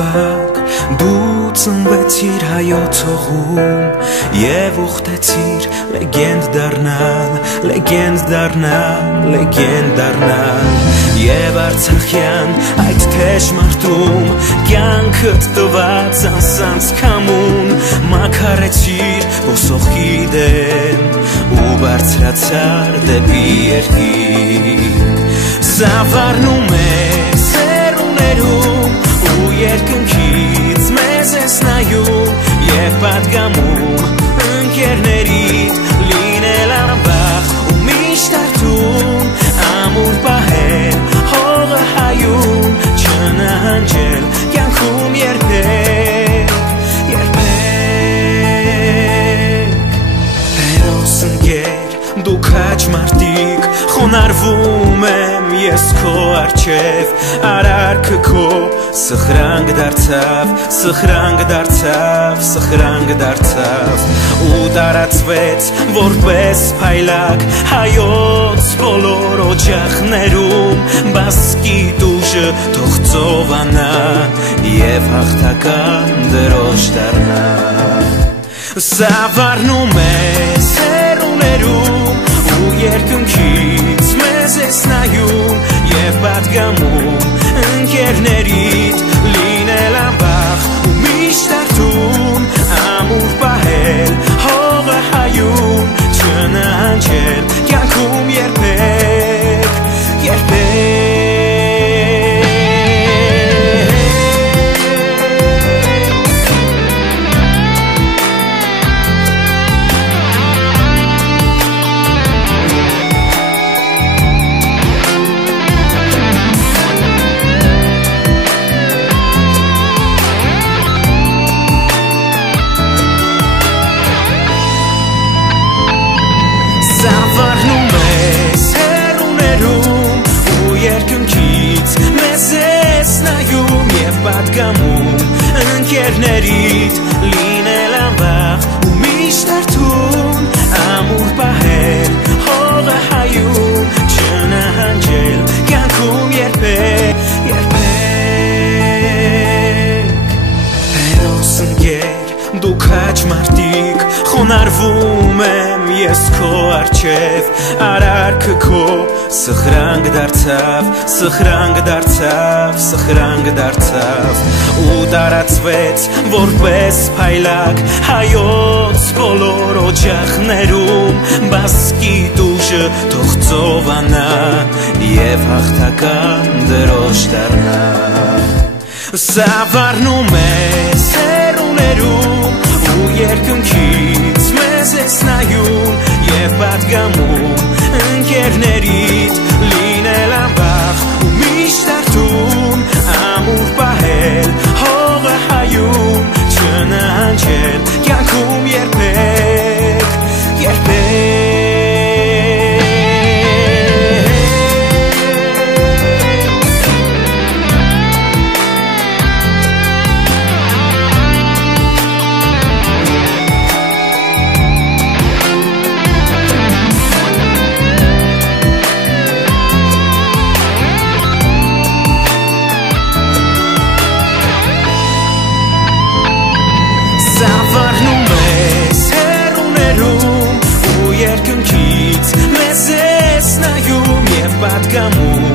զավակ դու ծնվեցիր հայոց հողում և ուխտեցիր լեգենդ դառնալ, լեգենդ դառնալ, լեգենդ դառնալ և Արցախյան այդ թեժ մարդում կյանքդ տված անսանց քամուն մաքարեցիր ոսողի դեմ ու բարձրացար դեպի երկինք Սավառնում ես հեռուներում ու երկնքից մեզ ես նայում և պատգամում ընկերներիդ լինել անվախ ու միշտ արթուն ամուր պահել հողը հայում չնահանջել կյանքում երբեք հերոս ընկեր դու քաջ մարդիկ խոնարհվում եմ ես քո առջև արարքը քո սխրանք դարձավ, սխրանք դարձավ, սխրանք դարձավ ու տարածվեց որպես փայլակ հայոց բոլոր օջախներում բասկի դուժը թող ծովանա և հաղթական դրոշ դառնա Սավառնում ես հեռուներում ու երկնքից մեզ ես նայում և պատգամում ընկերներիդ լինել անվախ ու միշտ արթուն ամուր պահել հողը հայում չնահանջել կյանքում երբեք Սավառնում ես հեռուներում ու երկնքից մեզ ես նայում և պատգամում ընկերներիդ լինել անվախ ու միշտ արթուն ամուր պահել հողը հայում չնահանջել կյանքում երբեք հերոս ընկեր դու քաջ մարդիկ խոնարհվում եմ ես քո առջև արարքը քո սխրանք դարձավ, սխրանք դարձավ, սխրանք դարձավ ու տարածվեց որպես փայլակ հայոց բոլոր օջախներում բասկի դուժը թող ծովանա և հաղթական դրոշ դառնա Սավառնում ես հեռուներում ու երկնքից մեզ ես նայում և պատգամում ընկերներիդ լինել անվախ ու միշտ արթուն ամուր պահել հողը հայում չնահանջել կյանքում երբեք Սավառնում ես հեռուներում ու երկնքից մեզ ես նայում և պատգամում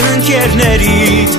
ընկերներիդ